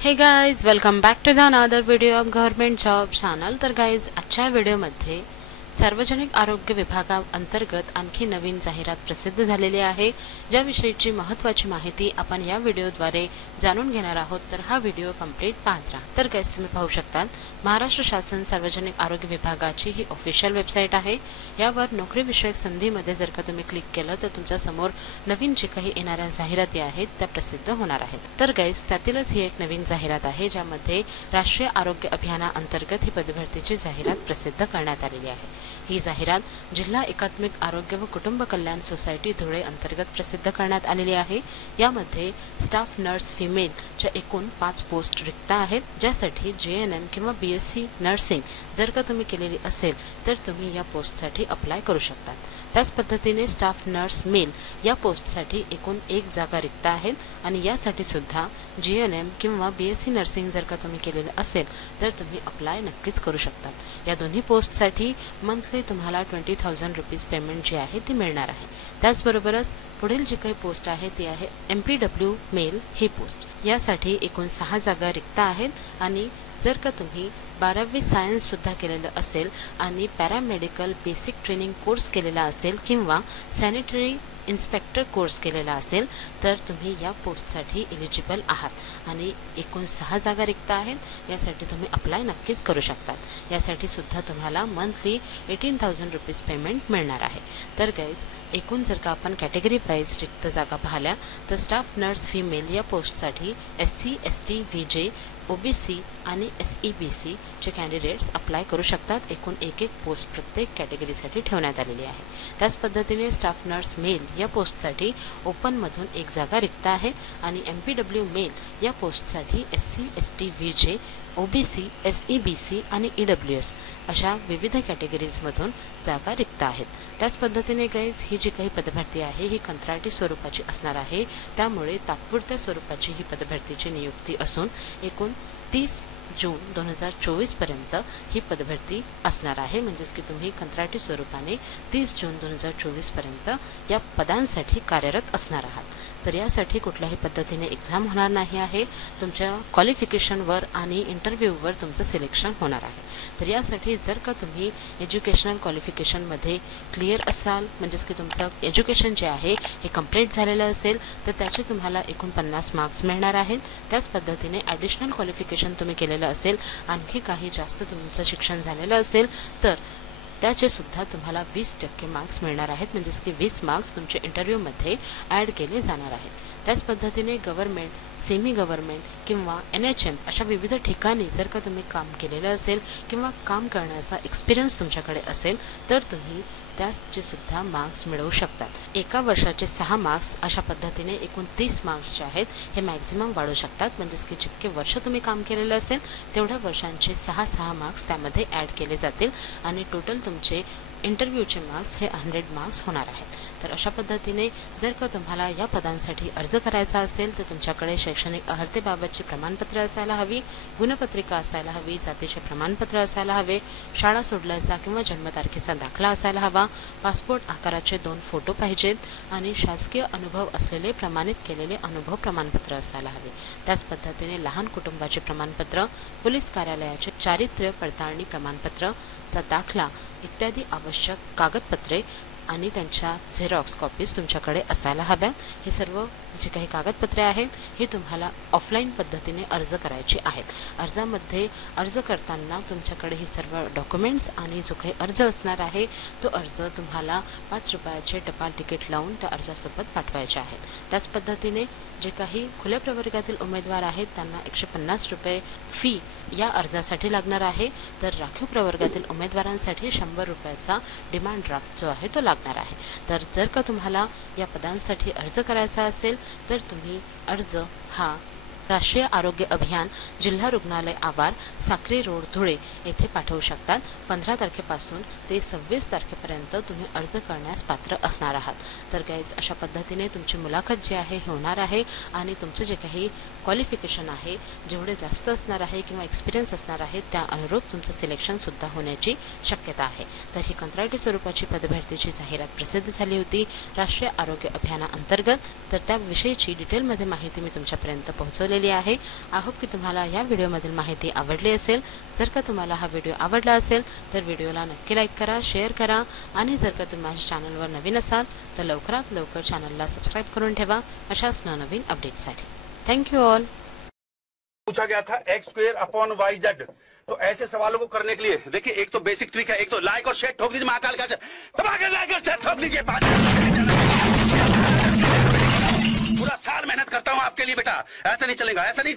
हे guys, welcome back to the another video of government job channel. तर guys, आजच्या व्हिडिओमध्ये सार्वजनिक आरोग्य विभागाअंतर्गत आणखी नवीन जाहिरात प्रसिद्ध झालेली आहे, ज्याविषयीची महत्त्वाची माहिती आपण या व्हिडिओद्वारे जाणून घेणार आहोत। तर हा व्हिडिओ कंप्लीट पाहत राहा। तर गाइज, तुम्ही पाहू शकता महाराष्ट्र शासन सार्वजनिक आरोग्य विभागाची ही ऑफिशियल वेबसाईट आहे। यावर नोकरी विषयक संधीमध्ये जर का तुम्ही क्लिक केलं तर तुमच्या समोर नवीन जे काही येणाऱ्या जाहिराती आहेत त्या प्रसिद्ध होणार आहेत। तर गाइज, त्यातीलच ही एक नवीन जाहिरात आहे, ज्यामध्ये राष्ट्रीय आरोग्य अभियानाअंतर्गत ही पदभरतीची जाहिरात प्रसिद्ध करण्यात आलेली आहे। ही जाहिरात जिल्हा एकात्मिक आरोग्य व कुटुंब कल्याण सोसायटी धुळे अंतर्गत प्रसिद्ध करण्यात आलेली आहे। यामध्ये स्टाफ नर्स फिमेलच्या एकूण 5 पोस्ट रिक्त आहेत, ज्यासाठी JNM किंवा BSc नर्सिंग जर का तुम्ही केलेली असेल तर तुम्ही या पोस्टसाठी अप्लाय करू शकता। त्याच पद्धतीने स्टाफ नर्स मेल या पोस्टसाठी एकूण 1 जागा रिक्त आहेत आणि यासाठी सुद्धा JNM किंवा BSc नर्सिंग जर का तुम्ही केलेले असेल तर तुम्ही अप्लाय नक्कीच करू शकता। या दोन्ही पोस्टसाठी मंथली तुम्हाला 20,000 रुपीज पेमेंट जी आहे ती मिळणार आहे। त्याचबरोबरच पुढील जी काही पोस्ट आहे ती आहे MPW मेल ही पोस्ट। यासाठी एकूण 6 जागा रिक्त आहेत आणि जर का तुम्ही 12वी सायन्स सुद्धा केलेलं असेल आणि पॅरामेडिकल बेसिक ट्रेनिंग कोर्स केलेला असेल किंवा सॅनिटरी इन्स्पेक्टर कोर्स केलेला असेल तर तुम्ही या पोस्टसाठी एलिजिबल आहात आणि एकूण 6 जागा रिक्त आहेत। यासाठी तुम्ही अप्लाय नक्कीच करू शकतात। यासाठी सुद्धा तुम्हाला मंथली 18,000 रुपीज पेमेंट मिळणार आहे। तर गाइज, एकूण जर का आपण कॅटेगरी वाईज रिक्त जागा पाहिल्या तर स्टाफ नर्स फिमेल या पोस्टसाठी SC ST VJ OBC आणि SEBC चे कॅन्डिडेट्स अप्लाय करू शकतात। एकूण 1 पोस्ट प्रत्येक कॅटेगरीसाठी ठेवण्यात आलेली आहे। त्याच पद्धतीने स्टाफ नर्स मेल या पोस्टसाठी ओपनमधून 1 जागा रिक्त आहे आणि MPW मेल या पोस्टसाठी SC ST VJ OBC SEBC आणि EWS अशा विविध कॅटेगरीजमधून जागा रिक्त आहेत। त्याच पद्धतीने गाइज, ही जी काही पदभरती आहे ही कंत्राटी स्वरूपाची असणार आहे, त्यामुळे तात्पुरत्या स्वरूपाची ही पदभरतीची नियुक्ती असून एकूण 30 जून 2024 पर्यंत ही पदभरती असणार आहे। म्हणजेच की तुम्ही कंत्राटी स्वरूपाने 30 जून 2024 पर्यंत या पदांसाठी कार्यरत असणार आहात। तर यासाठी कुठल्याही पद्धतीने एक्झाम होणार नाही आहे, तुमच्या क्वालिफिकेशनवर आणि इंटरव्ह्यूवर तुमचं सिलेक्शन होणार आहे। तर यासाठी जर का तुम्ही एज्युकेशनल क्वालिफिकेशनमध्ये क्लिअर असाल, म्हणजेच की तुमचं एज्युकेशन जे आहे हे कंप्लीट झालेलं असेल तर त्याचे तुम्हाला एकूण 50 मार्क्स मिळणार आहेत। त्याच पद्धतीने ॲडिशनल क्वालिफिकेशन तुम्ही केलेलं असेल, आणखी काही जास्त तुमचं शिक्षण झालेलं असेल तर त्याचे सुद्धा तुम्हाला 20% मार्क्स मिळणार आहेत। म्हणजेच की 20 मार्क्स तुमच्या इंटरव्ह्यूमध्ये ॲड केले जाणार आहेत। त्याच पद्धतीने गव्हर्नमेंट, सेमी गव्हर्नमेंट किंवा NHM अशा विविध ठिकाणी जर का तुम्ही काम केलेलं असेल किंवा काम करण्याचा एक्सपिरियन्स तुमच्याकडे असेल तर तुम्ही त्याचे सुद्धा मार्क्स मिळवू शकतात। एका वर्षाचे 6 मार्क्स अशा पद्धतीने एकूण 30 मार्क्स जे आहेत हे मॅक्झिमम वाढू शकतात। म्हणजेच की जितके वर्ष तुम्ही काम केलेलं असेल तेवढ्या वर्षांचे 6 मार्क्स त्यामध्ये ॲड केले जातील आणि टोटल तुमचे इंटरव्ह्यूचे मार्क्स हे 100 मार्क्स होणार आहेत। तर अशा पद्धतीने जर का तुम्हाला या पदांसाठी अर्ज करायचा असेल तर तुमच्याकडे शैक्षणिक अर्हतेबाबतची प्रमाणपत्र असायला हवी, गुणपत्रिका असायला हवी, जातीचे प्रमाणपत्र असायला हवे, शाळा सोडल्याचा किंवा जन्मतारखेचा दाखला असायला हवा, पासपोर्ट आकाराचे 2 फोटो पाहिजेत आणि शासकीय अनुभव असलेले प्रमाणित केलेले अनुभव प्रमाणपत्र असायला हवे। त्याच पद्धतीने लहान कुटुंबाचे प्रमाणपत्र, पोलीस कार्यालयाचे चारित्र्य पडताळणी प्रमाणपत्रचा दाखला इत्यादी आवश्यक कागदपत्रे आणि त्यांच्या झेरॉक्स कॉपीज तुमच्याकडे असायला हव्या। हे सर्व जे काही कागदपत्रे आहेत हे तुम्हाला ऑफलाईन पद्धतीने अर्ज करायचे आहेत। अर्जामध्ये अर्ज करताना तुमच्याकडे ही सर्व डॉक्युमेंट्स आणि जो काही अर्ज असणार आहे तो अर्ज तुम्हाला 5 रुपयाचे टपाल तिकीट लावून त्या अर्जासोबत पाठवायचे आहेत। त्याच पद्धतीने जे काही खुल्या प्रवर्गातील उमेदवार आहेत त्यांना 150 रुपये फी या अर्जासाठी लागणार आहे, तर राखीव प्रवर्गातील उमेदवारांसाठी 100 रुपयाचा डिमांड ड्राफ्ट जो आहे तो लागणार आहे। तर जर का तुम्हाला या पदांसाठी अर्ज करायचा असेल तर तुम्ही अर्ज हा राष्ट्रीय आरोग्य अभियान जिल्हा रुग्णालय आवार, साक्री रोड, धुळे येथे पाठवू शकतात। 15 तारखेपासून ते 26 तारखेपर्यंत तुम्ही अर्ज करण्यास पात्र असणार आहात। तर गाइज, अशा पद्धतीने तुमची मुलाखत जी आहे हे होणार आहे आणि तुमचं जे काही क्वालिफिकेशन आहे जेवढे जास्त असणार आहे किंवा एक्सपिरियन्स असणार आहे त्या अनुरूप तुमचं सिलेक्शनसुद्धा होण्याची शक्यता आहे। तर ही कंत्राटी स्वरूपाची पदभरतीची जाहिरात प्रसिद्ध झाली होती राष्ट्रीय आरोग्य अभियानाअंतर्गत। तर त्याविषयीची डिटेलमध्ये माहिती मी तुमच्यापर्यंत पोहोचवली झालेली आहे। आय होप की तुम्हाला या व्हिडिओमधील माहिती आवडली असेल। जर का तुम्हाला हा व्हिडिओ आवडला असेल तर व्हिडिओला नक्की लाईक करा, शेअर करा आणि जर का तुम्ही माझ्या चॅनलवर नवीन असाल तर लवकरात लवकर चॅनलला सबस्क्राईब करून ठेवा अशाच नवनवीन अपडेट्ससाठी। Thank you all. पूछा गया था x²/y/z। तो ऐसे सवालों को करने के लिए देखिए, एक तो बेसिक ट्रिक है, एक तो लाइक और शेयर ठोक दीजिए महाकाल का, दबा के लाइक और शेयर ठोक दीजिए। पूरा साल मेहनत करता हूं आपके लिए बेटा, ऐसा नहीं चलेगा, ऐसा नहीं।